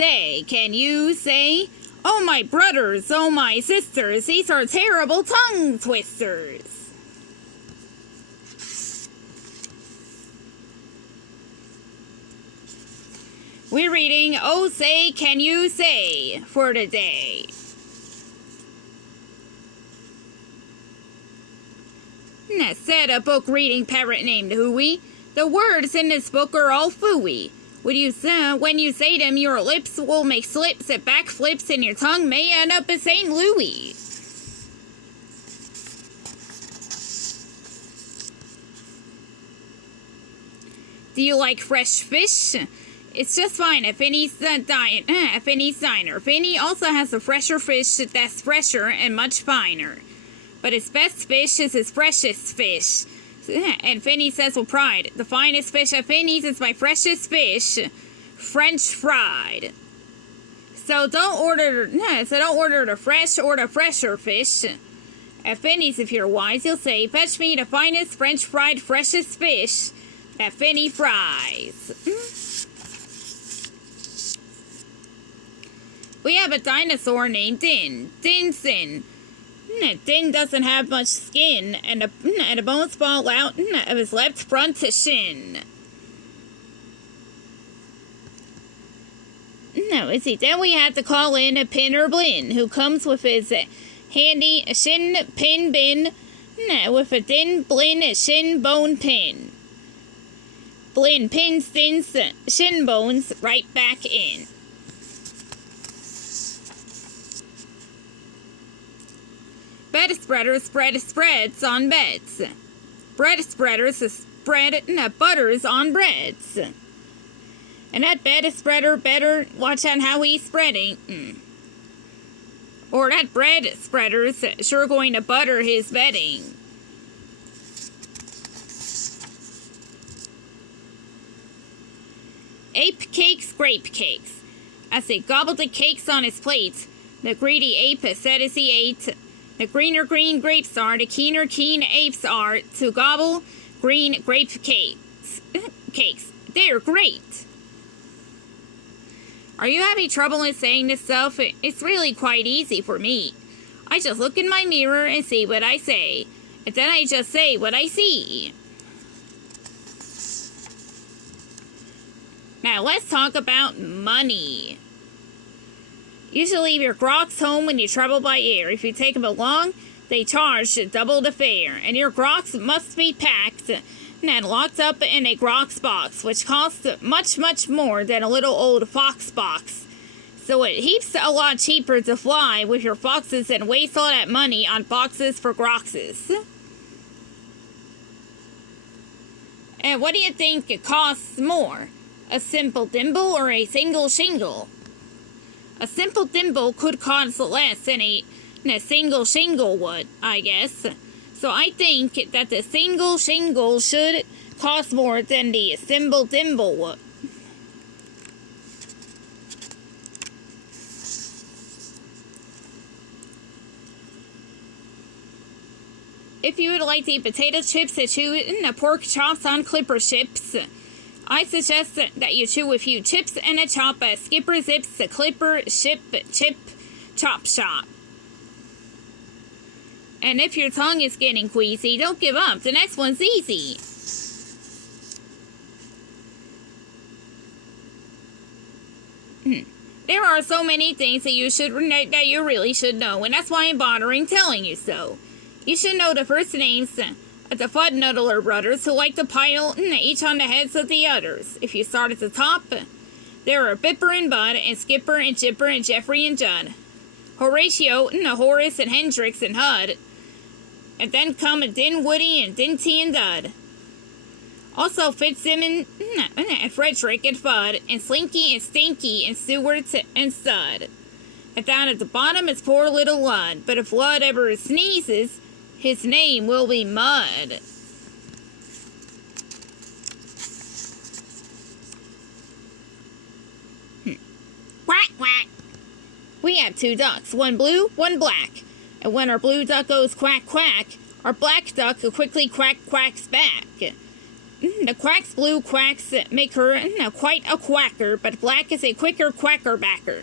say, can you say? Oh, my brothers, oh, my sisters, these are terrible tongue twisters. We're reading Oh Say, Can You Say for today. Said a book reading parrot named Hooey. The words in this book are all phooey. When you say them, your lips will make slips and backflips, and your tongue may end up as St. Louis. Do you like fresh fish? It's just fine at Finney's Diner. Finney also has a fresher fish that's fresher and much finer. But his best fish is his freshest fish. And Finney says with pride, the finest fish at Finney's is my freshest fish, French fried. So don't order the fresh or the fresher fish. At Finney's, if you're wise, you'll say, fetch me the finest French fried freshest fish that Finney fries. We have a dinosaur named Din. Din. Din doesn't have much skin, and the bones fall out of his left front shin. No, is he? Then we have to call in a Pin or Blin, who comes with his handy shin pin bin, with a Din Blin shin bone pin. Blin pins Din's shin bones right back in. Bed spreaders spread spreads on beds. Bread spreaders spread butters on breads. And that bed spreader better watch out how he's spreading. Or that bread spreader's sure going to butter his bedding. Ape cakes, grape cakes. As he gobbled the cakes on his plate, the greedy ape said as he ate, the greener green grapes are, the keener keen apes are to gobble green grape cakes. They're great. Are you having trouble in saying this stuff? It's really quite easy for me. I just look in my mirror and see what I say, and then I just say what I see. Now let's talk about money. You should leave your groks home when you travel by air. If you take them along, they charge double the fare. And your groks must be packed and locked up in a groks box, which costs much, much more than a little old fox box. So it heaps a lot cheaper to fly with your foxes and waste all that money on boxes for grokses. And what do you think it costs more? A simple dimble or a single shingle? A simple dimble could cost less than a single shingle would, I guess. So I think that the single shingle should cost more than the simple dimble would. If you would like to eat potato chips that chew in pork chops on clipper chips, I suggest that you chew a few chips and a chop at Skipper Zip's Clipper Chip Chop Shop. And if your tongue is getting queasy, don't give up. The next one's easy. There are so many things that you really should know, and that's why I'm bothering telling you so. You should know the first names of the Fuddnuddler brothers, who like to pile each on the heads of the others. If you start at the top, there are Bipper and Bud, and Skipper and Chipper and Jeffrey and Judd. Horatio, Horace and Hendrix and Hud. And then come Dinwoody and Dinty and Dud. Also Fitzsimmons and Frederick and Fudd, and Slinky and Stinky and Stewart and Stud. And down at the bottom is poor little Lud, but if Lud ever sneezes, his name will be Mud. Quack, quack. We have two ducks, one blue, one black. And when our blue duck goes quack, quack, our black duck quickly quacks back. the quack's blue quacks make her quite a quacker, but black is a quicker quackerbacker.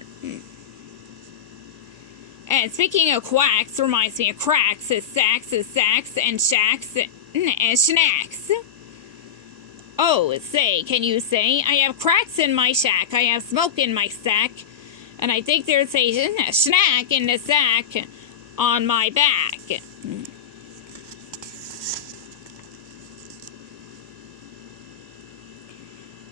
And speaking of quacks, reminds me of cracks, sacks, and shacks, and snacks. Oh, say, can you say, I have cracks in my shack, I have smoke in my sack, and I think there's a snack in the sack on my back.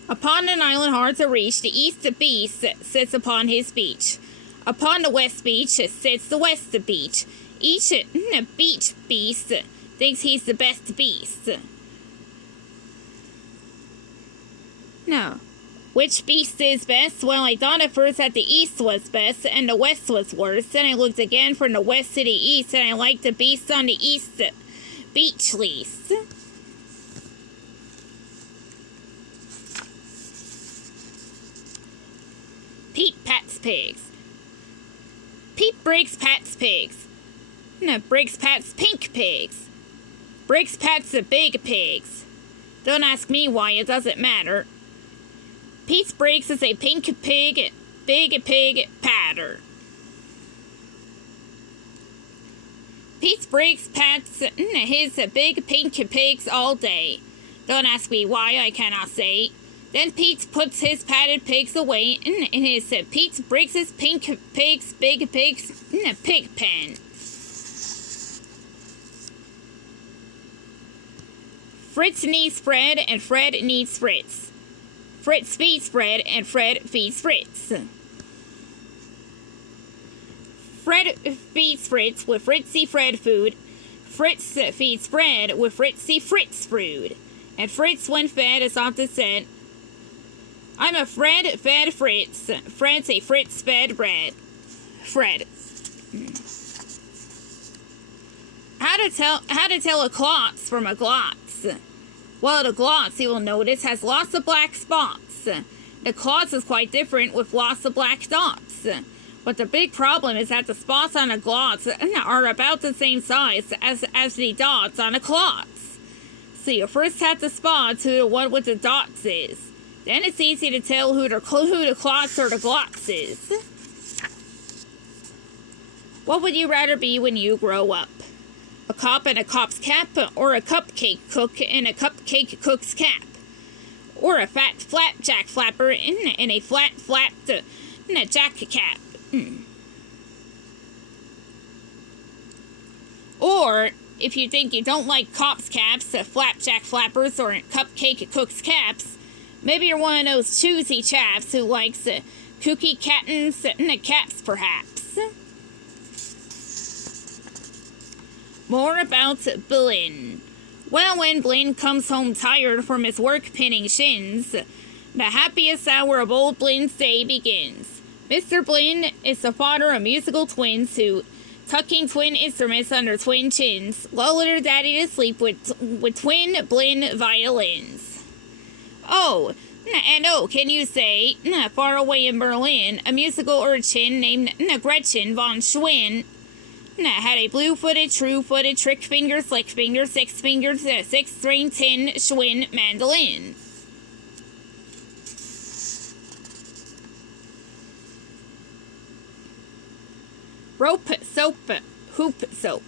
Upon an island hard to reach, the east beast sits upon his beach. Upon the west beach sits the west beach. Each beach beast thinks he's the best beast. No. Which beast is best? Well, I thought at first that the east was best and the west was worse. Then I looked again from the west to the east and I liked the beast on the east beach least. Pete pats pigs. Pete breaks Pat's pigs. No, breaks Pat's pink pigs. Breaks Pat's the big pigs. Don't ask me why, it doesn't matter. Pete's breaks is a pink pig, big pig patter. Pete's breaks Pat's his big pink pigs all day. Don't ask me why, I cannot say. Then Pete puts his patted pigs away in his Pete breaks his pink pigs, big pigs, pig pen. Fritz needs Fred and Fred needs Fritz. Fritz feeds Fred and Fred feeds Fritz. Fred feeds Fritz with Fritzy Fred food. Fritz feeds Fred with Fritzy Fritz food. And Fritz, when fed, is often said, I'm a Fred fed Fritz. Fred's a Fritz fed Fred. How to tell a klotz from a glotz? Well, the glotz, you will notice, has lots of black spots. The klotz is quite different with lots of black dots. But the big problem is that the spots on a glotz are about the same size as the dots on a klotz. So you first have to spot who the one with the dots is. Then it's easy to tell who the klotz or the glotz is. What would you rather be when you grow up? A cop in a cop's cap, or a cupcake cook in a cupcake cook's cap? Or a fat flapjack flapper in a flapped jack cap? Or, if you think you don't like cops' caps, flapjack flappers, or cupcake cook's caps, maybe you're one of those choosy chaps who likes kooky cattens caps, perhaps. More about Blinn. Well, when Blinn comes home tired from his work pinning shins, the happiest hour of old Blinn's day begins. Mr. Blinn is the father of musical twins who, tucking twin instruments under twin chins, lull their daddy to sleep with twin Blinn violins. Oh, and oh, can you say, far away in Berlin, a musical urchin named Gretchen von Schwinn had a blue-footed, true-footed, trick-finger, slick-finger, six-fingered, six-string tin Schwinn mandolin. Rope, soap, hoop soap.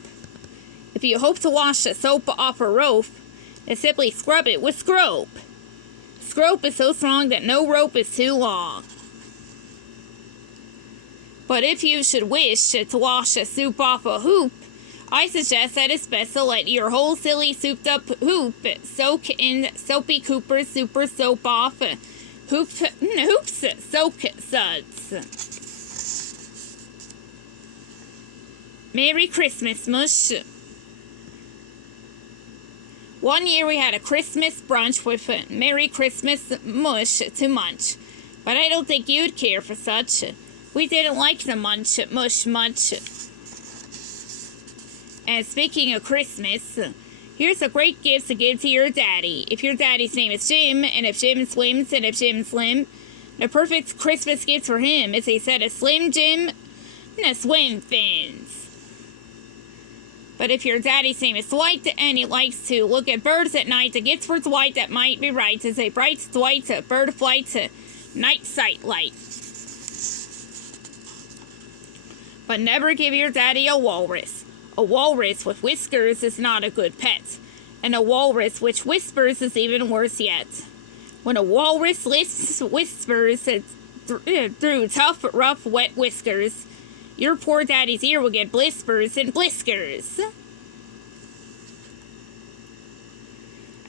If you hope to wash the soap off a rope, then simply scrub it with scrope. Scrope is so strong that no rope is too long. But if you should wish to wash a soup off a hoop, I suggest that it's best to let your whole silly souped-up hoop soak in soapy Cooper super soap off hoops soak suds. Merry Christmas, mush. One year we had a Christmas brunch with Merry Christmas mush to munch, but I don't think you'd care for such. We didn't like the mush much. And speaking of Christmas, here's a great gift to give to your daddy. If your daddy's name is Jim, and if Jim swims, and if Jim's slim, the perfect Christmas gift for him is a set of Slim Jim swim fins. But if your daddy's name is Dwight and he likes to look at birds at night, it gets for Dwight that might be right. As a bright Dwight, a bird flight, a night sight light. But never give your daddy a walrus. A walrus with whiskers is not a good pet. And a walrus which whispers is even worse yet. When a walrus whispers through tough, rough, wet whiskers, your poor daddy's ear will get blisters and bliskers.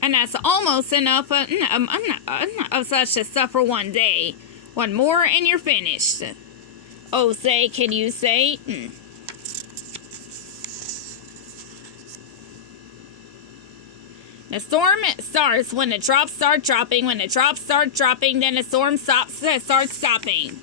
And that's almost enough of such a stuff for one day. One more and you're finished. Oh, say, can you say? The storm starts when the drops start dropping. When the drops start dropping, then the storm starts stopping.